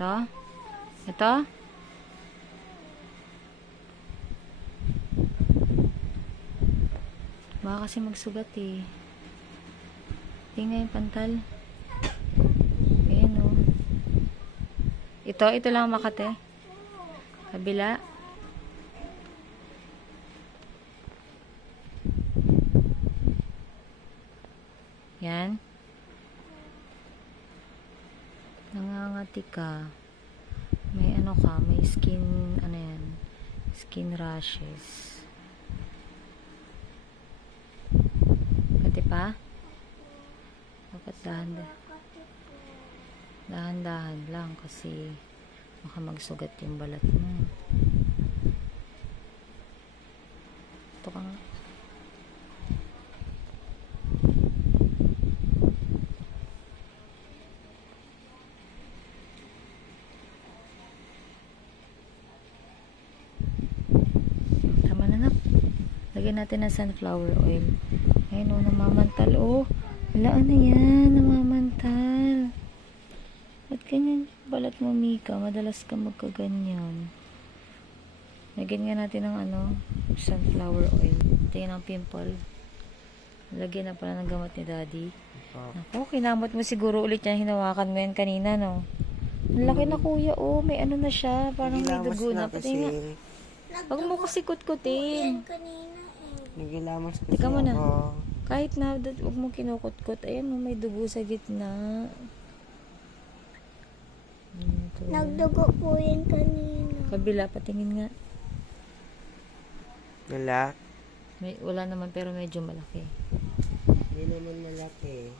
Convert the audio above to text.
Ito? Ito? Baka kasi magsugat eh. Tingnan yung pantal. Ayan o. Ito, ito lang ang makate. Kabila. Yan. Nangangati ka. May ano ka, may skin, ano yan, skin rashes. Pati pa? Dapat dahan dahan-dahan lang kasi baka magsugat yung balat mo. Ito ka nga. Tama na na. Lagyan natin ng sunflower oil. Ayun o, namamantal. Oh, wala ano yan, namamantal. Ba't ganyan balat mo, Mika? Madalas ka magkaganyan. Lagyan nga natin ng ano, sunflower oil. Tingnan ang pimple. Lagyan na pala ng gamot ni Daddy. Ako, kinamot mo siguro ulit yan. Hinawakan mo yan kanina, no? Ang laki na kuya, oh. May ano na siya. Parang may dugo na. na Pati nga. kasi. Huwag mo kasi kutkutin. Kanina. Nagilamas kasi Teka muna. ako. Kahit na, dad- huwag mo kinukutkot. Ayan, may dugo sa gitna. Ito. Nagdugo po yan kanina. Kabila, patingin nga. Wala. May, wala naman, pero medyo malaki. Hindi naman malaki.